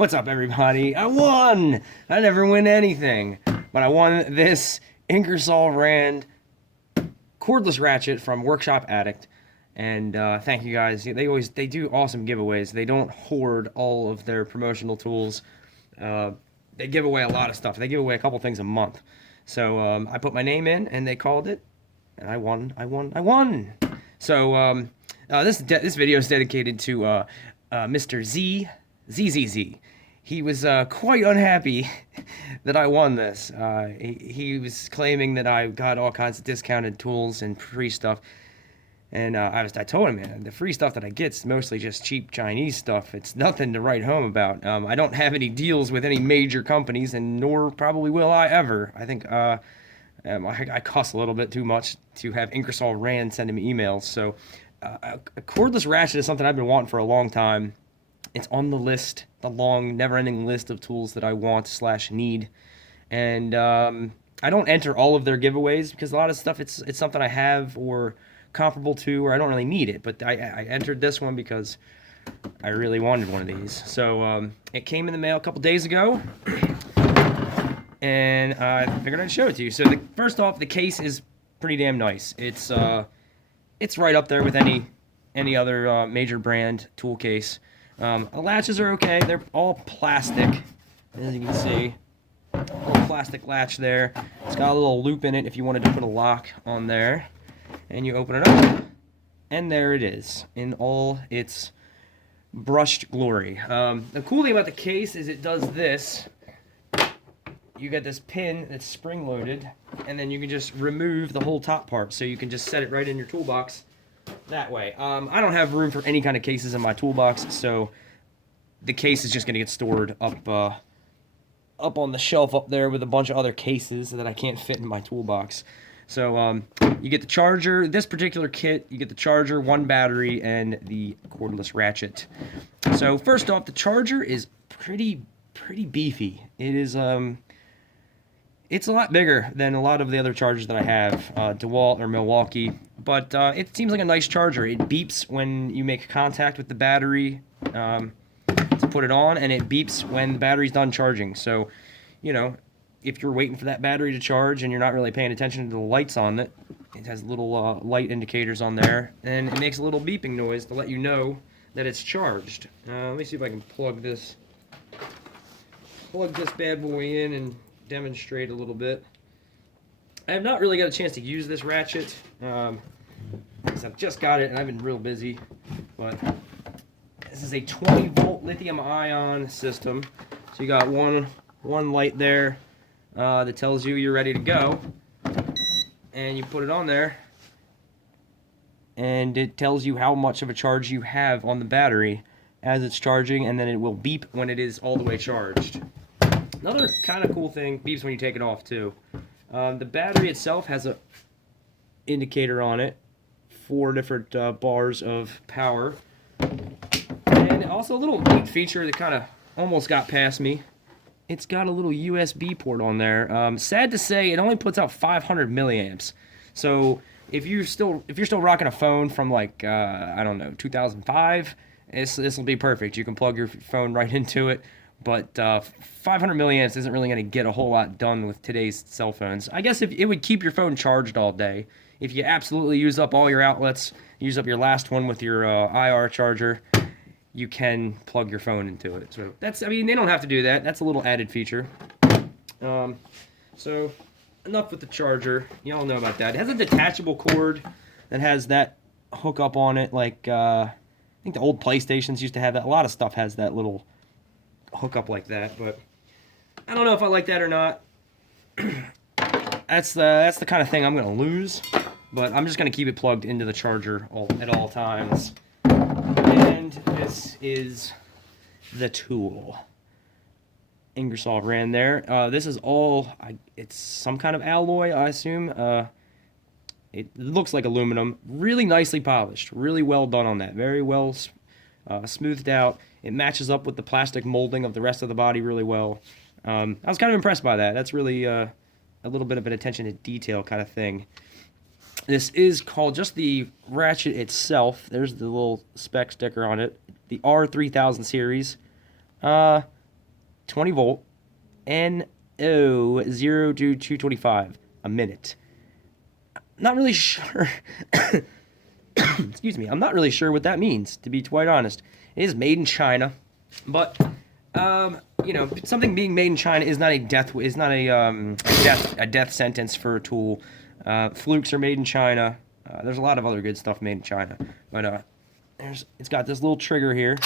What's up, everybody? I won! I never win anything, but I won this Ingersol Rand Cordless Ratchet from Workshop Addict, and thank you guys. They do awesome giveaways. They don't hoard all of their promotional tools. They give away a lot of stuff. They give away a couple things a month. So I put my name in, and they called it, and I won. I won! So this video is dedicated to Mr. ZZZ. He was quite unhappy that I won this. He was claiming that I got all kinds of discounted tools and free stuff. And I told him, man, the free stuff that I get is mostly just cheap Chinese stuff. It's nothing to write home about. I don't have any deals with any major companies, and nor probably will I ever. I think I cuss a little bit too much to have Ingersoll Rand sending me emails. So a cordless ratchet is something I've been wanting for a long time. It's on the list, the long, never-ending list of tools that I want/need. And I don't enter all of their giveaways because a lot of stuff, it's something I have or comparable to, or I don't really need it. But I entered this one because I really wanted one of these. So it came in the mail a couple days ago, and I figured I'd show it to you. So first off, the case is pretty damn nice. It's right up there with any other major brand tool case. The latches are okay. They're all plastic, as you can see. A little plastic latch there. It's got a little loop in it if you wanted to put a lock on there. And you open it up, and there it is in all its brushed glory. The cool thing about the case is it does this. You get this pin that's spring-loaded, and then you can just remove the whole top part, so you can just set it right in your toolbox that way. I don't have room for any kind of cases in my toolbox, so the case is just going to get stored up on the shelf up there with a bunch of other cases that I can't fit in my toolbox. So you get the charger. This particular kit, you get the charger, one battery, and the cordless ratchet. So first off, the charger is pretty beefy. It is it's a lot bigger than a lot of the other chargers that I have, DeWalt or Milwaukee, but it seems like a nice charger. It beeps when you make contact with the battery to put it on, and it beeps when the battery's done charging. So, you know, if you're waiting for that battery to charge and you're not really paying attention to the lights on it, it has little light indicators on there, and it makes a little beeping noise to let you know that it's charged. Let me see if I can plug this bad boy in and demonstrate a little bit. I have not really got a chance to use this ratchet because I've just got it and I've been real busy, but this is a 20-volt lithium-ion system. So you got one light there that tells you you're ready to go, and you put it on there, and it tells you how much of a charge you have on the battery as it's charging, and then it will beep when it is all the way charged. Another kind of cool thing, beeps when you take it off too. The battery itself has a indicator on it, 4 different bars of power, and also a little neat feature that kind of almost got past me. It's got a little USB port on there. Sad to say, it only puts out 500 milliamps. So if you're still rocking a phone from like I don't know, 2005, this will be perfect. You can plug your phone right into it. But 500 milliamps isn't really going to get a whole lot done with today's cell phones. I guess if it would keep your phone charged all day. If you absolutely use up all your outlets, use up your last one with your IR charger, you can plug your phone into it. So I mean, they don't have to do that. That's a little added feature. So enough with the charger. You all know about that. It has a detachable cord that has that hookup on it. Like I think the old PlayStations used to have that. A lot of stuff has that little hookup like that, but I don't know if I like that or not. That's the kind of thing I'm gonna lose, but I'm just gonna keep it plugged into the charger at all times. And this is the tool. Ingersoll Rand there. This is all, it's some kind of alloy, I assume. It looks like aluminum. Really nicely polished. Really well done on that. Very well smoothed out. It matches up with the plastic molding of the rest of the body really well. I was kind of impressed by that. That's really a little bit of an attention to detail kind of thing. This is called just the ratchet itself. There's the little spec sticker on it. The R3000 series. 20 volt, NO 0 to 225 a minute. Not really sure. Excuse me. I'm not really sure what that means, to be quite honest. It is made in China, but you know, something being made in China is not a death sentence for a tool. Flukes are made in China. There's a lot of other good stuff made in China, but it's got this little trigger here,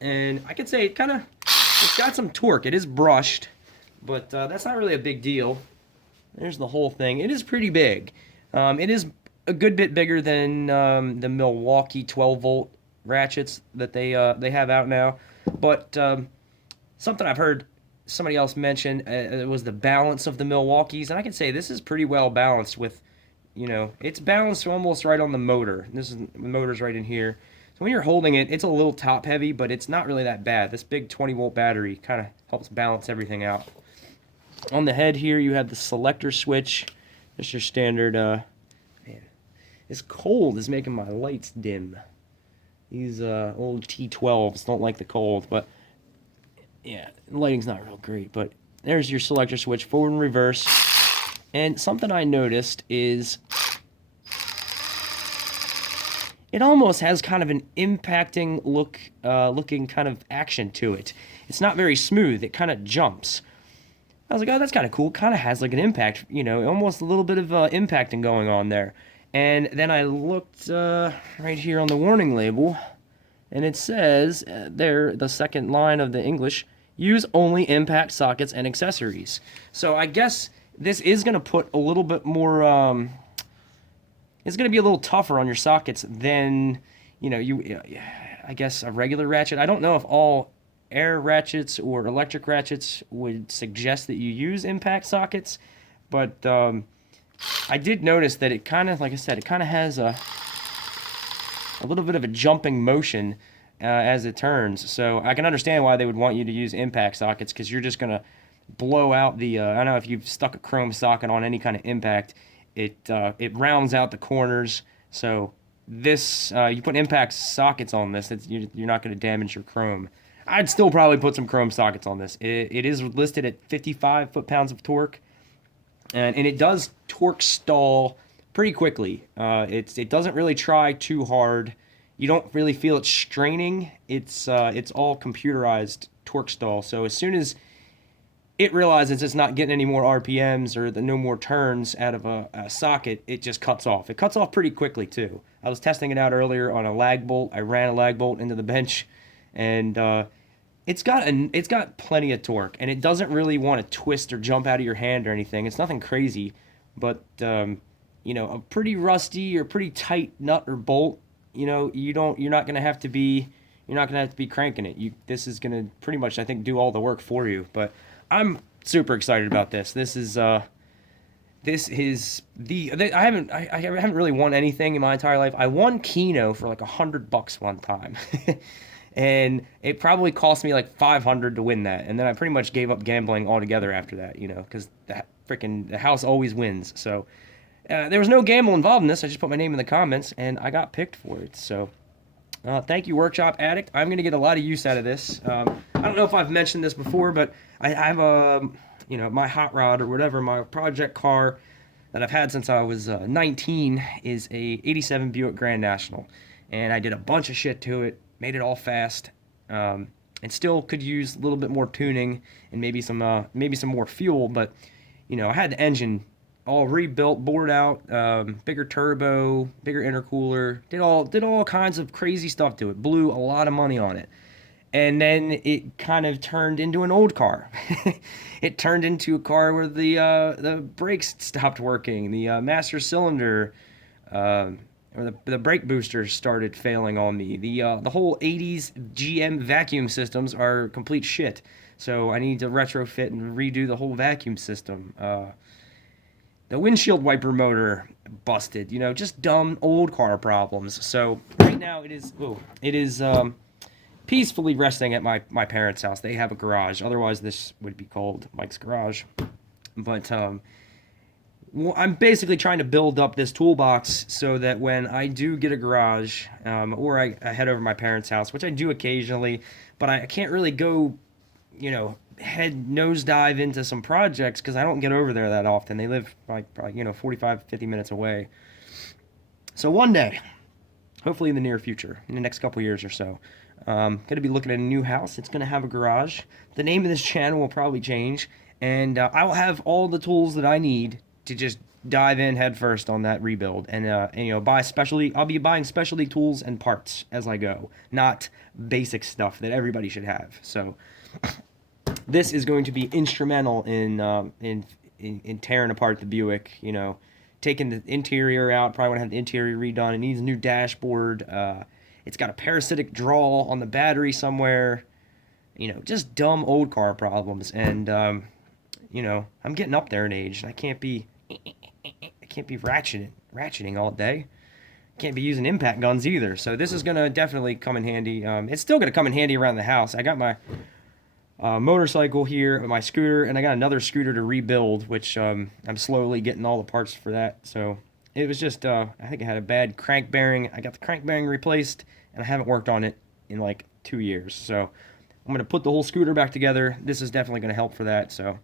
and I could say it's got some torque. It is brushed, but that's not really a big deal. There's the whole thing. It is pretty big. It is a good bit bigger than the Milwaukee 12 volt ratchets that they have out now. But something I've heard somebody else mention was the balance of the Milwaukees, and I can say this is pretty well balanced with, you know, it's balanced almost right on the motor. The motor's right in here. So when you're holding it, it's a little top heavy, but it's not really that bad. This big 20 volt battery kind of helps balance everything out. On the head here, you have the selector switch. Just your standard, man, this cold is making my lights dim. These old T12s don't like the cold, but yeah, the lighting's not real great. But there's your selector switch, forward and reverse. And something I noticed is it almost has kind of an impacting looking kind of action to it. It's not very smooth. It kind of jumps. I was like, oh, that's kind of cool. Kind of has like an impact, you know, almost a little bit of impacting going on there. And then I looked right here on the warning label, and it says there, the second line of the English, use only impact sockets and accessories. So I guess this is going to put a little bit more, it's going to be a little tougher on your sockets than, you know, I guess a regular ratchet. I don't know if all air ratchets or electric ratchets would suggest that you use impact sockets, but I did notice that it kind of, like I said, it kind of has a little bit of a jumping motion as it turns. So I can understand why they would want you to use impact sockets, because you're just going to blow out the, I don't know if you've stuck a chrome socket on any kind of impact, it rounds out the corners. So this, you put impact sockets on this, you're not going to damage your chrome. I'd still probably put some chrome sockets on this. It is listed at 55 foot-pounds of torque, and it does torque stall pretty quickly. It doesn't really try too hard. You don't really feel it straining. It's all computerized torque stall. So as soon as it realizes it's not getting any more RPMs or no more turns out of a socket, it just cuts off. It cuts off pretty quickly too. I was testing it out earlier on a lag bolt. I ran a lag bolt into the bench, and it's got plenty of torque, and it doesn't really want to twist or jump out of your hand or anything. It's nothing crazy, but you know, a pretty rusty or pretty tight nut or bolt, you know, you're not gonna have to be cranking it. This is gonna pretty much, I think, do all the work for you. But I'm super excited about this. This is I haven't really won anything in my entire life. I won Keno for like $100 one time. And it probably cost me like $500 to win that. And then I pretty much gave up gambling altogether after that, you know, because the house always wins. So there was no gamble involved in this. I just put my name in the comments, and I got picked for it. So thank you, Workshop Addict. I'm going to get a lot of use out of this. I don't know if I've mentioned this before, but I have you know, my hot rod or whatever, my project car that I've had since I was 19 is a 87 Buick Grand National. And I did a bunch of shit to it. Made it all fast, and still could use a little bit more tuning and maybe some more fuel. But you know, I had the engine all rebuilt, bored out, bigger turbo, bigger intercooler, did all kinds of crazy stuff to it. Blew a lot of money on it, and then it kind of turned into an old car. It turned into a car where the brakes stopped working, the master cylinder. Or the brake boosters started failing on me. The whole 80s GM vacuum systems are complete shit. So I need to retrofit and redo the whole vacuum system. The windshield wiper motor busted. You know, just dumb old car problems. So right now it is peacefully resting at my parents' house. They have a garage. Otherwise this would be called Mike's garage. But I'm basically trying to build up this toolbox so that when I do get a garage, or I head over to my parents' house, which I do occasionally, but I can't really go, head nosedive into some projects because I don't get over there that often. They live like probably 45, 50 minutes away. So one day, hopefully in the near future, in the next couple years or so, going to be looking at a new house. It's going to have a garage. The name of this channel will probably change, and I will have all the tools that I need to just dive in head first on that rebuild, and buy specialty. I'll be buying specialty tools and parts as I go, not basic stuff that everybody should have. So this is going to be instrumental in tearing apart the Buick. Taking the interior out. Probably want to have the interior redone. It needs a new dashboard. It's got a parasitic draw on the battery somewhere. Just dumb old car problems. And I'm getting up there in age, and I can't be ratcheting all day. Can't be using impact guns either. So this is gonna definitely come in handy. It's still gonna come in handy around the house. I got my motorcycle here, my scooter, and I got another scooter to rebuild, which I'm slowly getting all the parts for that. So it was just, I think I had a bad crank bearing. I got the crank bearing replaced, and I haven't worked on it in like 2 years. So I'm going to put the whole scooter back together. This is definitely going to help for that. So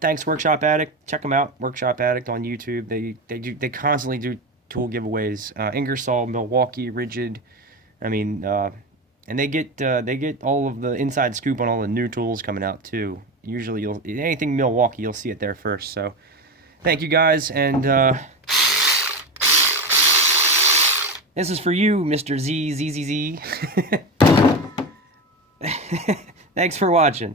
thanks, Workshop Addict. Check them out, Workshop Addict on YouTube. They constantly do tool giveaways. Ingersoll, Milwaukee, Rigid. And they get all of the inside scoop on all the new tools coming out too. Usually, anything Milwaukee, you'll see it there first. So, thank you guys, and this is for you, Mr. ZZZZ. Thanks for watching.